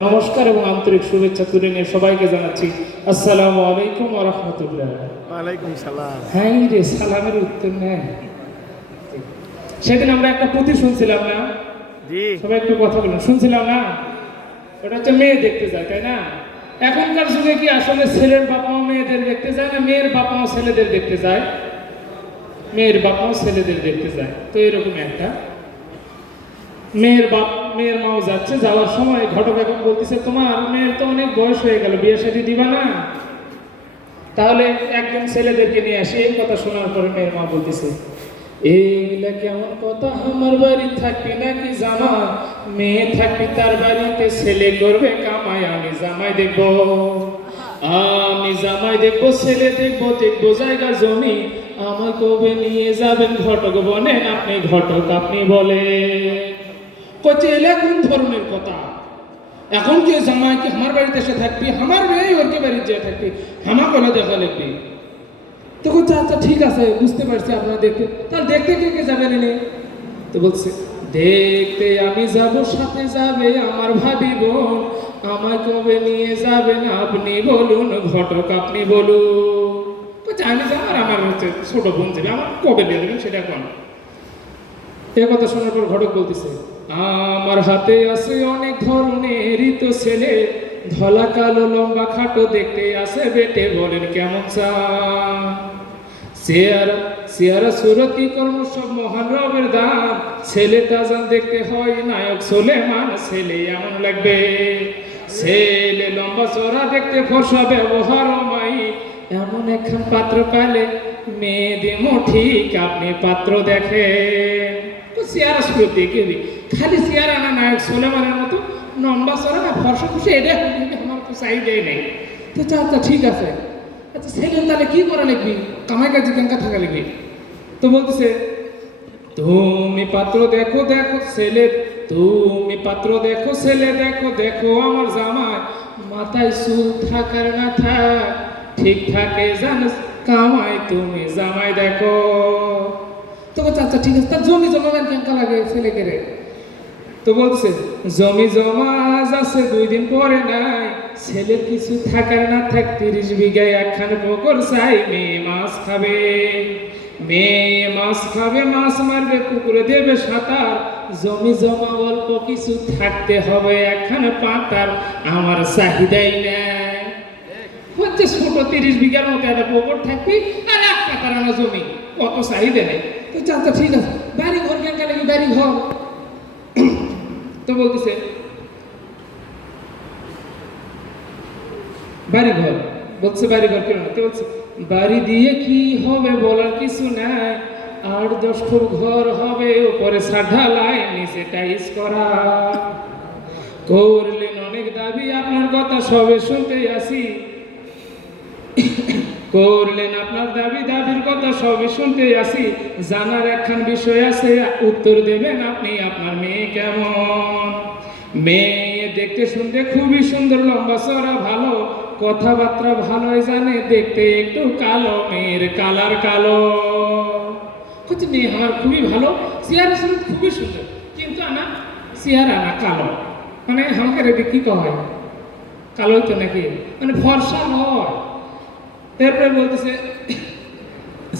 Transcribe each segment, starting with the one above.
নমস্কার এবং আন্তরিক শুভেচ্ছা তুলে নিয়ে সবাইকে জানাচ্ছি আসসালামু আলাইকুম ওয়া রাহমাতুল্লাহ। ওয়ালাইকুম সালাম। হ্যাঁ রে, সালামের উত্তর নেই। সেদিন আমরা একটা পুঁথি শুনছিলাম না? জি সবাই একটু কথা বলুন, শুনছিলাম না? ওটা হচ্ছে মেয়ে দেখতে যায়, তাই না? এখনকার যুগে কি আসলে ছেলের বাপ মা মেয়েদের দেখতে যায় না মেয়ের বাপ মা ছেলেদের দেখতে যায়? মেয়ের বাপ মা ছেলেদের দেখতে যায়। তো এরকম একটা মেয়ের মাও যাচ্ছে, যাওয়ার সময় ঘটক এখন বলতেছে, তোমার মেয়ের তো অনেক বয়স হয়ে গেল, বিয়ে শাদী দিবা না? তাহলে একজন ছেলেদেরকে নিয়ে আসি। এই কথা শোনার পরে মেয়ের মা বলতেছে, এইগুলা কেমন কথা, আমার বাড়ি থাকবি নাকি জামা? মেয়ে থাকবি তার বাড়িতে, ছেলে করবে কামাই, আমি জামাই দেখবো, আমি জামাই দেখবো, ছেলে দেখবো, দেখবো জায়গা জমি, আমায় কবে নিয়ে যাবেন ঘটক বনেন? আপনি ঘটক আপনি বলেন। কচ্ছে এলা কোন ধরনের কথা? এখন কি জামাই কি আমার বাড়িতে এসে থাকবি, আমার মেয়ে ওর কে বাড়িতে যেয়ে থাকবি, আমাকে হলে দেখা লাগবি। তো কচ্ছে আচ্ছা ঠিক আছে, বুঝতে পারছি আপনারা দেখতে, তাহলে দেখতে কে কে যাবেন এনে? তো বলছে, দেখতে আমি যাব, সাথে যাবে আমার ভাবি বোন, আমায় কবে নিয়ে যাবেন আপনি বলুন ঘটক আপনি বলুন। কচ্ছে আমি যাবো আর আমার হচ্ছে ছোট বোন যাবে, আমার কবে নিয়ে দেবেন সেটা কোন? এ কথা শোনার পর ঘটক বলতেছে, আমার হাতে আছে অনেক ধরনেরই তো ছেলে, ধলা কালো লম্বা খাটো দেখতে আসে বেটে, বলেন কেমন চা? চেয়ারা সুরতি কর্ম সব মহান রবের দান, ছেলেটা যান দেখতে হয় নায়ক সোলেমান, ছেলে এমন লাগবে, ছেলে লম্বা চড়া দেখতে ফর্সা ব্যবহার মাই, এমন একখান পাত্র পাইলে মেয়ে দিমো ঠিক, আপনি পাত্র দেখেন। চেয়ারা সুরতি কেবি খালি চেয়ারা না, নায়ক সোলেমানের মতো লম্বা চড়া না ফর্সা খুশি, এটা আমার তো চাহিদাই নেই। তো আচ্ছা ঠিক আছে, আচ্ছা ছেলে তাহলে কি করা লিখবি, কামাই কাজে কেঙ্কা থাকা লিখবি? তো বলতেছে, তুমি পাত্র দেখো দেখো ছেলে, তুমি পাত্র দেখো ছেলে দেখো, দেখো আমার জামাই, মাথায় চুল থাকার না থাক ঠিক থাকে জানো কামাই, তুমি জামাই দেখো। তো আচ্ছা ঠিক আছে, তার জমি জমাবেন কেঙ্কা লাগে ছেলেকে রে? তো বলছে, জমি জমা আজ আছে 2 দিন পরে নাই, ছেলের কিছু থাকার না থাক 30 বিঘায় একখান পুকুর চাই, মেয়ে মাছ খাবে, মেয়ে মাছ খাবে, মাছ মারবে, পুকুরে দেবে সাঁতার, জমি জমা অল্প কিছু থাকতে হবে একখান পাতার, আমার চাহিদাই নেই। হচ্ছে ছোট 30 বিঘার মতো একটা পুকুর থাকবি আর 1 পাতার আনা জমি, কত চাহিদা নেই। তো আচ্ছা ঠিক আছে, বাড়ি ঘর কেঙ্কা লাগি, বাড়ি ঘর? তো বলতেছে, বাড়ি ঘর, বলছে বাড়ি ঘর কেন? তো বলছে, বাড়ি দিয়ে কি হবে বলার কিছু নাই, 8-10 ফুট ঘর হবে, উপরে ঢালাই নিচে টাইস করা, করলেন অনেক দাবি আপনার কথা সবে শুনতে আসি, করলেন আপনার দাবি দাবির কথা সবই শুনতে আসি, জানার একখান বিষয় আছে, উত্তর দেবেন আপনি, আপনার মেয়ে কেমন? মেয়ে দেখতে শুনতে খুবই সুন্দর, লম্বা চড়া ভালো, কথাবার্তা ভালোই জানে, দেখতে একটু কালো, মেয়ের কালার কালো। হচ্ছে মেয়ে আমার খুবই ভালো, চেহারা শুনতে খুবই সুন্দর, কিন্তু আনা চেহারা না কালো, মানে আমাকে রেডি কি কয় কালো তো নাকি, মানে ফর্সা হয়। এরপরে বলতেছে,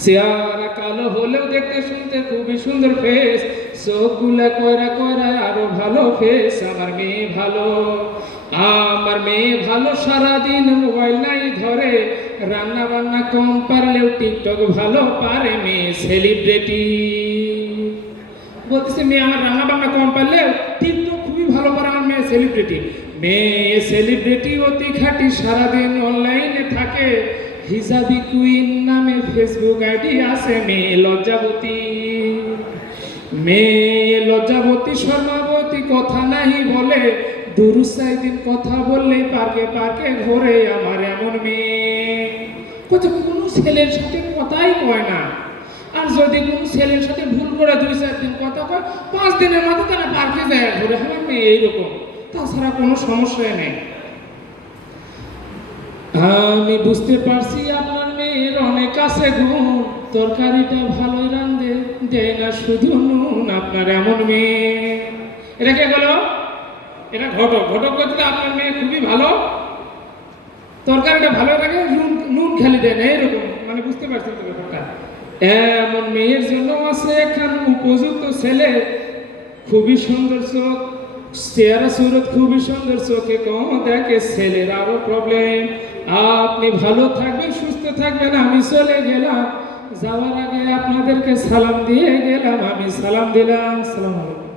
চেহারা কালো হলেও দেখতে শুনতে খুবই সুন্দর ফেস, চোখগুলা কয়রা কয়রা আরো ভালো ফেস, আমার মেয়ে ভালো, আমার মেয়ে ভালো, সারাদিন মোবাইল নাই ধরে, রান্না বান্না কম পারলেও টিকটক ভালো পারে, মেয়ে সেলিব্রিটি। বলতেছে মেয়ে আমার রান্না বান্না কম পারলেও টিকটক খুবই ভালো পারে, আমার মেয়ে সেলিব্রিটি, মেয়ে সেলিব্রিটি অতি খাঁটি, সারাদিন অনলাইনে থাকে, হিজাবি কুইন নামে ফেসবুক আইডি আছে, মেয়ে লজ্জাবতী, মেয়ে লজ্জাবতী, শর্মাবতী, কথা নাহি বলে, দুরুসাই দিন কথা বললে পার্কে পার্কে ঘোরে, আমার এমন মেয়ে। কোথাও কোনো ছেলের সাথে কথাই কয় না, আর যদি কোনো ছেলের সাথে ভুল করে 2-4 দিন কথা কয়, 5 দিনের মধ্যে তারা পার্কে যায় ঘুরে, আমার মেয়ে এইরকম, তাছাড়া কোনো সমস্যাই নেই। আমি বুঝতে পারছি আপনার মেয়ের অনেক আছে গুণ, তরকারিটা ভালোই রান্ধে, দেয় না শুধু নুন, আপনার এমন মেয়ে। এটা কে বলো? এটা ঘটক ঘটক করতে আপনার মেয়ে খুবই ভালো, তরকারিটা ভালো লাগে, নুন নুন খালি দেয় না, এরকম মানে বুঝতে পারছেন তো ব্যাপারটা। এমন মেয়ের জন্য আছে একখান উপযুক্ত ছেলে, খুবই সুন্দর চোখ, চেহারা সুরত খুবই সুন্দর, চোখে কম দেখে, ছেলের আরো প্রবলেম। আপনি ভালো থাকবেন, সুস্থ থাকবেন, আমি চলে গেলাম, যাওয়ার আগে আপনাদেরকে সালাম দিয়ে গেলাম, আমি সালাম দিলাম, সালাম আলাইকুম।